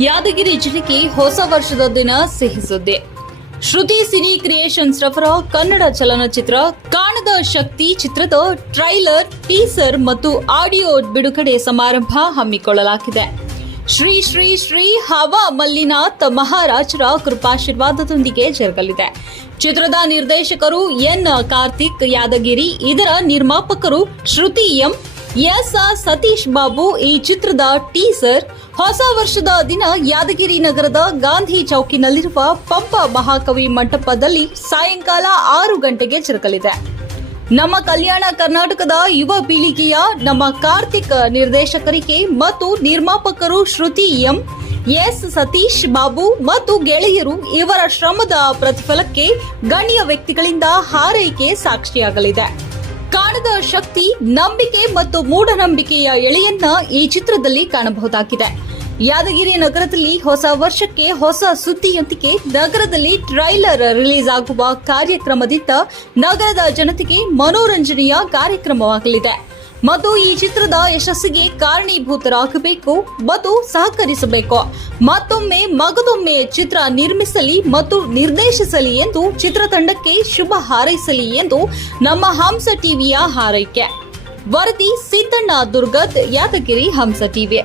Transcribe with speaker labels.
Speaker 1: ಯಾದಗಿರಿ ಜಿಲ್ಲೆಗೆ ಹೊಸ ವರ್ಷದ ದಿನ ಸಿಹಿ ಸುದ್ದಿ. ಶ್ರುತಿ ಸಿನಿ ಕ್ರಿಯೇಷನ್ಸ್ ರವರ ಕನ್ನಡ ಚಲನಚಿತ್ರ, ಕಾಣದ ಶಕ್ತಿ ಚಿತ್ರದ ಟ್ರೈಲರ್, ಟೀಸರ್ ಮತ್ತು ಆಡಿಯೋ ಬಿಡುಗಡೆ ಸಮಾರಂಭ ಹಮ್ಮಿಕೊಳ್ಳಲಾಗಿದೆ. ಶ್ರೀ ಶ್ರೀ ಶ್ರೀ ಹವಾ ಮಲ್ಲಿನಾಥ್ ಮಹಾರಾಜರ ಕೃಪಾಶೀರ್ವಾದದೊಂದಿಗೆ ಜರುಗಲಿದೆ. ಚಿತ್ರದ ನಿರ್ದೇಶಕರು ಎನ್. ಕಾರ್ತಿಕ್, ಯಾದಗಿರಿ, ಇದರ ನಿರ್ಮಾಪಕರು Shruti M. S R Satish Babu ಈ ಚಿತ್ರದ ಟೀಸರ್. ಹೊಸ ವರ್ಷದ ದಿನ ಯಾದಗಿರಿ ನಗರದ ಗಾಂಧಿ ಚೌಕಿನಲ್ಲಿರುವ ಪಂಪ ಮಹಾಕವಿ ಮಂಟಪದಲ್ಲಿ ಸಾಯಂಕಾಲ ಆರು ಗಂಟೆಗೆ ಜರುಗಲಿದೆ. ನಮ್ಮ ಕಲ್ಯಾಣ ಕರ್ನಾಟಕದ ಯುವ ಪೀಳಿಗೆಯ ನಮ್ಮ ಕಾರ್ತಿಕ್ ನಿರ್ದೇಶಕರಿಗೆ ಮತ್ತು ನಿರ್ಮಾಪಕರು ಶ್ರುತಿ ಎಂ, ಎಸ್ ಸತೀಶ್ ಬಾಬು ಮತ್ತು ಗೆಳೆಯರು ಇವರ ಶ್ರಮದ ಪ್ರತಿಫಲಕ್ಕೆ ಗಣ್ಯ ವ್ಯಕ್ತಿಗಳಿಂದ ಹಾರೈಕೆ ಸಾಕ್ಷಿಯಾಗಲಿದೆ. ಕಾಣದ ಶಕ್ತಿ, ನಂಬಿಕೆ ಮತ್ತು ಮೂಢನಂಬಿಕೆಯ ಎಳೆಯನ್ನ ಈ ಚಿತ್ರದಲ್ಲಿ ಕಾಣಬಹುದಾಗಿದೆ. ಯಾದಗಿರಿ ನಗರದಲ್ಲಿ ಹೊಸ ವರ್ಷಕ್ಕೆ ಹೊಸ ಸುದ್ದಿಯೊಂದಿಗೆ ನಗರದಲ್ಲಿ ಟ್ರೈಲರ್ ರಿಲೀಸ್ ಆಗುವ ಕಾರ್ಯಕ್ರಮದಿಂದ ನಗರದ ಜನತೆಗೆ ಮನೋರಂಜನೆಯ ಕಾರ್ಯಕ್ರಮವಾಗಲಿದೆ. ಮತ್ತು ಈ ಚಿತ್ರದ ಯಶಸ್ಸಿಗೆ ಕಾರಣೀಭೂತರಾಗಬೇಕು ಮತ್ತು ಸಹಕರಿಸಬೇಕು. ಮತ್ತೊಮ್ಮೆ ಮಗದೊಮ್ಮೆ ಚಿತ್ರ ನಿರ್ಮಿಸಲಿ ಮತ್ತು ನಿರ್ದೇಶಿಸಲಿ ಎಂದು ಚಿತ್ರತಂಡಕ್ಕೆ ಶುಭ ಹಾರೈಸಲಿ ಎಂದು ನಮ್ಮ ಹಂಸ ಟಿವಿಯ ಹಾರೈಕೆ. ವರದಿ ಸಿದ್ದಣ್ಣ ದುರ್ಗದ್ ಯಾದಗಿರಿ ಹಂಸ ಟಿವಿ.